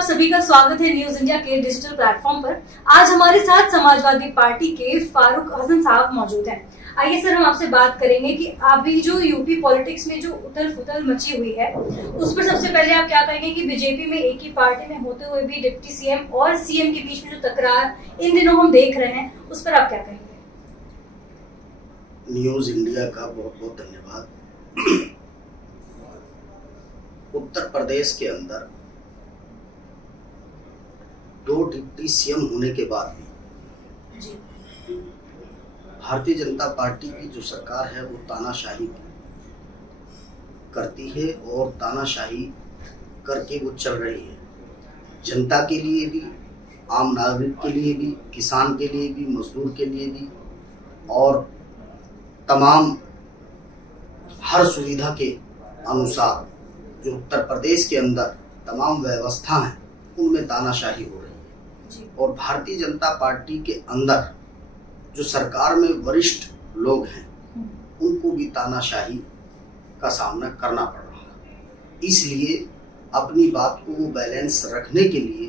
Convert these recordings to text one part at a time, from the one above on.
आप सभी का स्वागत है न्यूज इंडिया के डिजिटल प्लेटफॉर्म पर। आज हमारे साथ समाजवादी पार्टी के फारूक हसन साहब मौजूद हैं। आइए सर, हम आपसे बात करेंगे कि अभी जो यूपी पॉलिटिक्स में जो उथल पुथल मची हुई है उस पर सबसे पहले आप क्या कहेंगे कि बीजेपी में एक ही पार्टी में होते हुए भी डिप्टी सीएम और सीएम के बीच में जो तकरार इन दिनों हम देख रहे हैं उस पर आप क्या कहेंगे? न्यूज इंडिया का बहुत बहुत धन्यवाद। उत्तर प्रदेश के अंदर 2 डिप्टी सीएम होने के बाद भी जी। भारतीय जनता पार्टी की जो सरकार है वो तानाशाही करती है और तानाशाही करके वो चल रही है। जनता के लिए भी, आम नागरिक के लिए भी, किसान के लिए भी, मजदूर के लिए भी और तमाम हर सुविधा के अनुसार जो उत्तर प्रदेश के अंदर तमाम व्यवस्था हैं उनमें तानाशाही हो रही है। और भारतीय जनता पार्टी के अंदर जो सरकार में वरिष्ठ लोग हैं उनको भी तानाशाही का सामना करना पड़ रहा है। इसलिए अपनी बात को वो बैलेंस रखने के लिए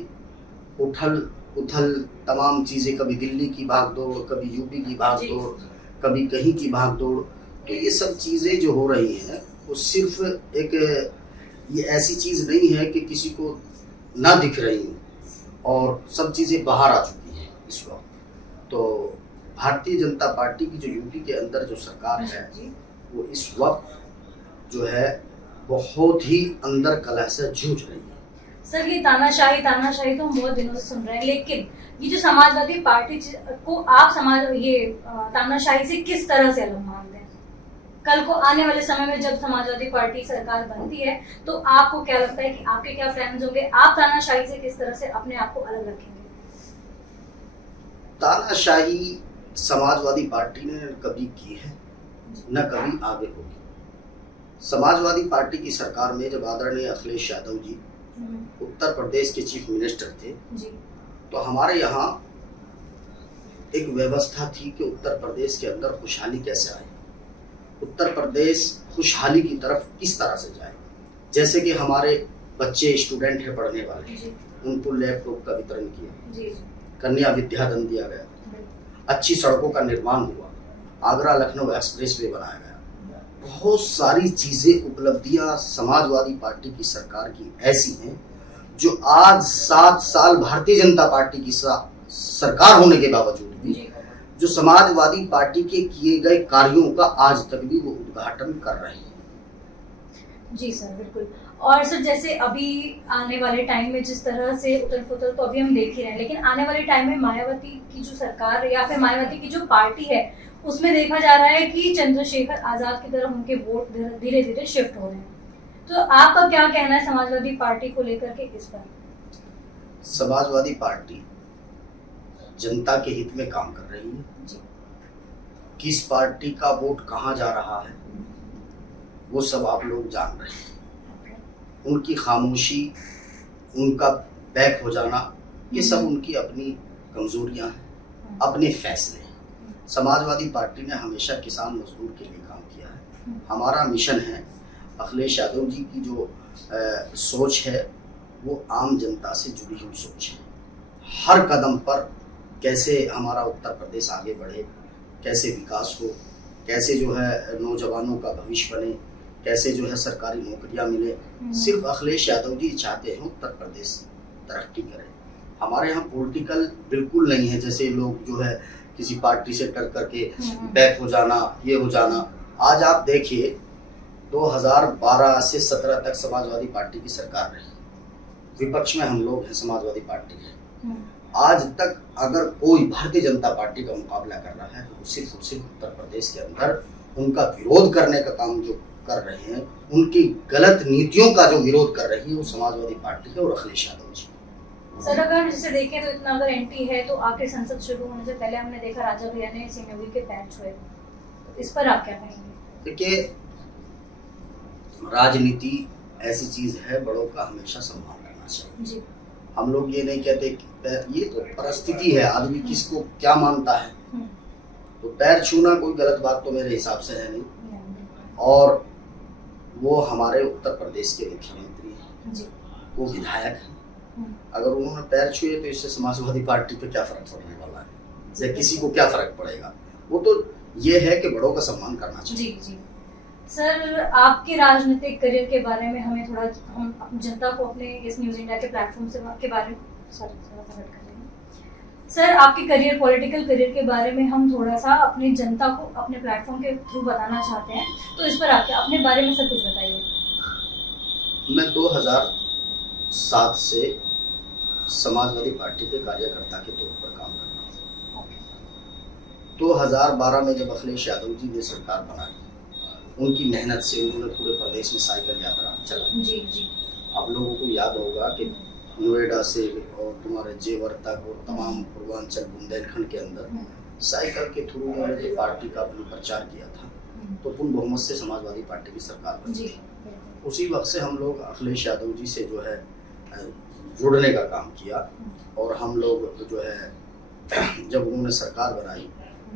उथल तमाम चीज़ें, कभी दिल्ली की भागदौड़, कभी यूपी की भागदौड़, कभी कहीं की भागदौड़, तो ये सब चीज़ें जो हो रही हैं वो सिर्फ एक ये ऐसी चीज़ नहीं है कि किसी को ना दिख रही हो और सब चीज़ें बाहर आ चुकी हैं इस वक्त। तो भारतीय जनता पार्टी की जो यूपी के अंदर जो सरकार है वो इस वक्त जो है बहुत ही अंदर कलह से जूझ रही है। सर, ये तानाशाही तो हम बहुत दिनों से सुन रहे हैं, लेकिन ये जो समाजवादी पार्टी को आप तानाशाही से किस तरह से अलग मानते हैं? कल को आने वाले समय में जब समाजवादी पार्टी सरकार बनती है तो आपको क्या लगता है कि आपके क्या प्लान्स होंगे? आप तानाशाही से किस तरह से अपने आप को अलग रखेंगे? तानाशाही समाजवादी पार्टी ने कभी की है न कभी आगे होगी। समाजवादी पार्टी की सरकार में जब आदरणीय अखिलेश यादव जी उत्तर प्रदेश के चीफ मिनिस्टर थे तो हमारे यहाँ एक व्यवस्था थी कि उत्तर प्रदेश के अंदर खुशहाली कैसे आए, उत्तर प्रदेश खुशहाली की तरफ किस तरह से जाए। जैसे कि हमारे बच्चे स्टूडेंट हैं पढ़ने वाले, उनको लैपटॉप का वितरण किया, कन्या विद्याधन दिया गया, अच्छी सड़कों का निर्माण हुआ, आगरा लखनऊ एक्सप्रेसवे बनाया गया। बहुत सारी चीजें, उपलब्धियां समाजवादी पार्टी की सरकार की ऐसी हैं जो आज 7 साल भारतीय जनता पार्टी की सरकार होने के बावजूद भी जो समाजवादी पार्टी के किए गए कार्यों का आज तक भी वो उद्घाटन कर रहे हैं। जी सर, बिल्कुल। और सर, जैसे अभी आने वाले टाइम में जिस तरह से उथल पुथल तो अभी हम देख ही रहे हैं, लेकिन आने वाले टाइम में मायावती की जो सरकार या फिर मायावती की जो पार्टी है उसमें देखा जा रहा है कि चंद्रशेखर आजाद की तरफ उनके वोट धीरे धीरे शिफ्ट हो रहे हैं। तो आपका क्या कहना है समाजवादी पार्टी को लेकर के इस पर? समाजवादी पार्टी जनता के हित में काम कर रही है। किस पार्टी का वोट कहाँ जा रहा है वो सब आप लोग जान रहे हैं। उनकी खामोशी, उनका बैक हो जाना, ये सब उनकी अपनी कमजोरियां हैं, अपने फैसले हैं। समाजवादी पार्टी ने हमेशा किसान मजदूर के लिए काम किया है। हमारा मिशन है, अखिलेश यादव जी की जो सोच है वो आम जनता से जुड़ी हुई सोच है। हर कदम पर कैसे हमारा उत्तर प्रदेश आगे बढ़े, कैसे विकास हो, कैसे जो है नौजवानों का भविष्य बने, कैसे जो है सरकारी नौकरियां मिले। सिर्फ अखिलेश यादव जी चाहते हैं उत्तर प्रदेश तरक्की करे। हमारे यहाँ पॉलिटिकल बिल्कुल नहीं है, जैसे लोग जो है किसी पार्टी से टक्कर करके बैक हो जाना, ये हो जाना। आज आप देखिए 2012 से 17 तक समाजवादी पार्टी की सरकार रही, विपक्ष में हम लोग हैं, समाजवादी पार्टी है। आज तक अगर कोई भारतीय जनता पार्टी का मुकाबला कर रहा है तो सिर्फ उत्तर प्रदेश के अंदर उनका विरोध करने का काम जो कर रहे हैं, उनकी गलत नीतियों का जो विरोध कर रही है वो समाजवादी पार्टी है और अखिलेश यादव जी। सर, अगर जिसे देखें तो इतना अगर एंटी है तो आखिर संसद शुरू होने से पहले हमने देखा राजा भैया ने सिंह योगी के पैर छुए, तो इस पर आप क्या कहेंगे? देखिए, राजनीति ऐसी चीज है, बड़ों का हमेशा सम्मान करना चाहिए जी। हम लोग ये नहीं कहते कि ये तो परिस्थिति है, आदमी किसको क्या मानता है, तो पैर छूना कोई गलत बात तो मेरे हिसाब से है नहीं। और वो हमारे उत्तर प्रदेश के मुख्यमंत्री हैं, वो विधायक हैं, अगर उन्होंने पैर छुए तो इससे समाजवादी पार्टी पे क्या फर्क पड़ने वाला है, या किसी को क्या फर्क पड़ेगा। वो तो ये है कि बड़ों का सम्मान करना चाहिए। जी जी सर, आपके राजनीतिक करियर के बारे में हमें थोड़ा, हम जनता को अपने इस न्यूज़ इंडिया के प्लेटफॉर्म से आपके बारे में सर, आपके करियर, पॉलिटिकल करियर के बारे में हम थोड़ा सा अपनी जनता को अपने प्लेटफॉर्म के थ्रू बताना चाहते हैं, तो इस पर आपके अपने बारे में सर कुछ बताइए। मैं 2007 से समाजवादी पार्टी के कार्यकर्ता के तौर पर काम कर रहा हूँ। 2012 में जब अखिलेश यादव जी ने सरकार बनाई, उनकी मेहनत से उन्होंने पूरे प्रदेश में साइकिल यात्रा चलाई। जी जी, आप लोगों को याद होगा कि नोएडा से और तुम्हारे जेवर तक और तमाम पूर्वांचल बुंदेलखंड के अंदर साइकिल के थ्रू उन्होंने जो पार्टी का अपनी प्रचार किया था, तो पूर्ण बहुमत से समाजवादी पार्टी की सरकार बनी। उसी वक्त से हम लोग अखिलेश यादव जी से जो है जुड़ने का काम किया, और हम लोग जो है जब उन्होंने सरकार बनाई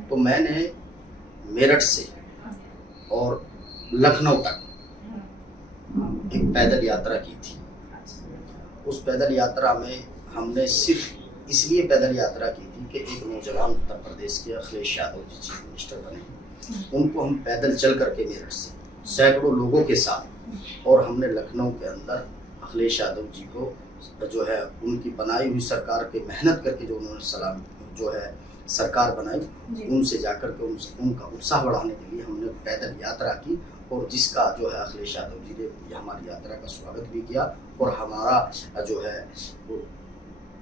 तो मैंने मेरठ से और लखनऊ तक एक पैदल यात्रा की थी। उस पैदल यात्रा में हमने सिर्फ इसलिए पैदल यात्रा की थी कि एक नौजवान उत्तर प्रदेश के अखिलेश यादव जी चीफ मिनिस्टर बने, उनको हम पैदल चल करके मेरठ से सैकड़ों लोगों के साथ, और हमने लखनऊ के अंदर अखिलेश यादव जी को जो है उनकी बनाई हुई सरकार के मेहनत करके जो उन्होंने सलाम जो है सरकार बनाई, उनसे जाकर के उनका उत्साह बढ़ाने के लिए हमने पैदल यात्रा की, और जिसका जो है अखिलेश यादव जी ने हमारी यात्रा का स्वागत भी किया। और हमारा जो है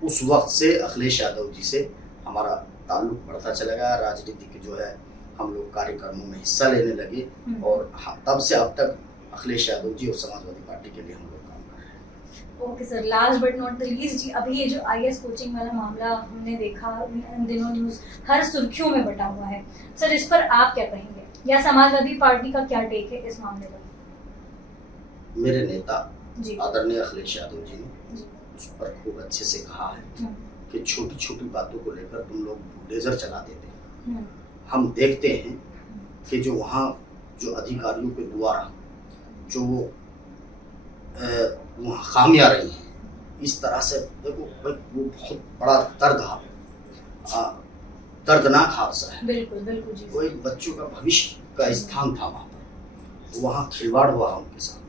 उस वक्त से अखिलेश यादव जी से हमारा ताल्लुक बढ़ता चला गया, राजनीतिक जो है हम लोग कार्यक्रमों में हिस्सा लेने लगे, और तब से अब तक अखिलेश यादव जी और समाजवादी पार्टी के लिए हम लोग काम कर रहे हैं। Okay sir, last but not the least जी, अभी ये जो IAS कोचिंग वाला मामला हमने देखा, इन दिनों न्यूज़ हर सुर्खियों में बटा हुआ है, सर इस पर आप क्या कहेंगे, या समाजवादी पार्टी का क्या टेक है इस मामले पर? मेरे नेता आदरणीय अखिलेश यादव जी ने उस पर खूब अच्छे से कहा है कि छोटी छोटी बातों को लेकर तुम लोग बुलडोजर चला देते हैं। हम देखते हैं कि जो वहाँ जो अधिकारियों के द्वारा जो वहाँ खामियां रही हैं, इस तरह से देखो वो बहुत बड़ा दर्दनाक हादसा है। बिल्कुल बिल्कुल जी। वो एक बच्चों का भविष्य का स्थान था वहाँ पर, वहाँ खिलवाड़ हुआ उनके साथ।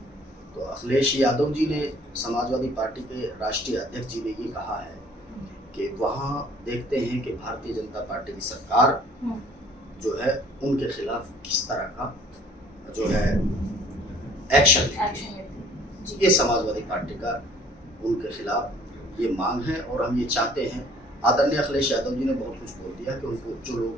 तो अखिलेश यादव जी ने, समाजवादी पार्टी के राष्ट्रीय अध्यक्ष जी ने ये कहा है कि वहाँ देखते हैं कि भारतीय जनता पार्टी की सरकार जो है उनके खिलाफ किस तरह का जो है एक्शन लेती है। ये समाजवादी पार्टी का उनके खिलाफ ये मांग है, और हम ये चाहते हैं, आदरणीय अखिलेश यादव जी ने बहुत कुछ बोल दिया कि उनको जो लोग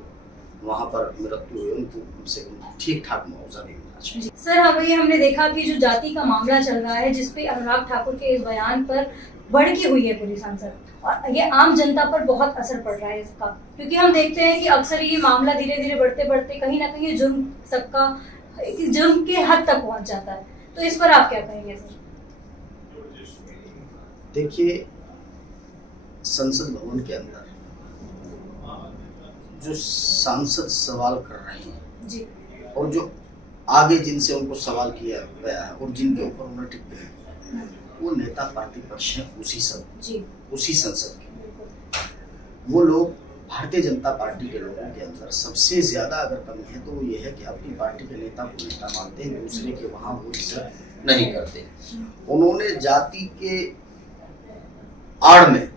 वहाँ पर मृत्यु हुई उनको उनसे ठीक ठाक मुआवजा भी मिलना चाहिए। सर, हमने देखा कि जो जाति का मामला चल रहा है, जिसपे अनुराग ठाकुर के इस बयान पर भड़की हुई है पूरी संसद, और ये आम जनता पर बहुत असर पड़ रहा है इसका, क्योंकि हम देखते हैं कि अक्सर ये मामला धीरे धीरे बढ़ते बढ़ते कहीं ना कहीं जुर्म सबका जुर्म के हद तक पहुंच जाता है, तो इस पर आप क्या कहेंगे सर? देखिए, संसद भवन के अंदर जो सांसद सवाल कर रहे हैं जी, और जो आगे जिनसे उनको सवाल किया गया है और जिनके ऊपर उन्होंने टिप्पणी की, वो नेता पार्टी पक्ष है उसी संसद के। वो लोग भारतीय जनता पार्टी के लोगों के अंदर सबसे ज्यादा अगर कमी है तो वो ये है कि अपनी पार्टी के नेता को नेता मानते हैं, दूसरे के वहां वो इज्जत नहीं करते। उन्होंने जाति के आड़ में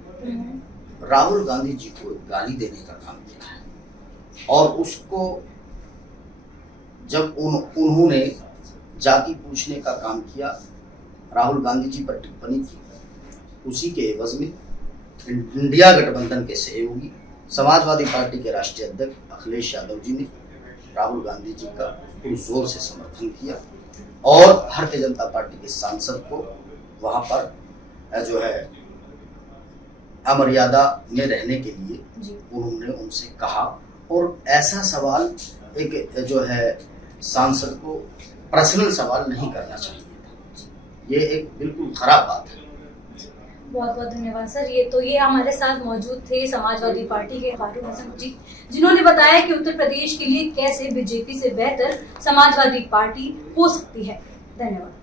राहुल गांधी जी को गाली देने का काम किया है, और उसको जब उन्होंने जाति पूछने का काम किया, राहुल गांधी जी पर टिप्पणी की, उसी के एवज में इंडिया गठबंधन के सहयोगी समाजवादी पार्टी के राष्ट्रीय अध्यक्ष अखिलेश यादव जी ने राहुल गांधी जी का पूरे जोर से समर्थन किया, और भारतीय जनता पार्टी के सांसद को वहां पर जो है अमर्यादा में रहने के लिए उन्होंने उनसे कहा, और ऐसा सवाल एक जो है सांसद को पर्सनल सवाल नहीं करना चाहिए था। ये एक बिल्कुल खराब बात है। बहुत बहुत धन्यवाद सर। ये हमारे साथ मौजूद थे समाजवादी पार्टी के फारूक हसन जी, जिन्होंने बताया कि उत्तर प्रदेश के लिए कैसे बीजेपी से बेहतर समाजवादी पार्टी हो सकती है। धन्यवाद।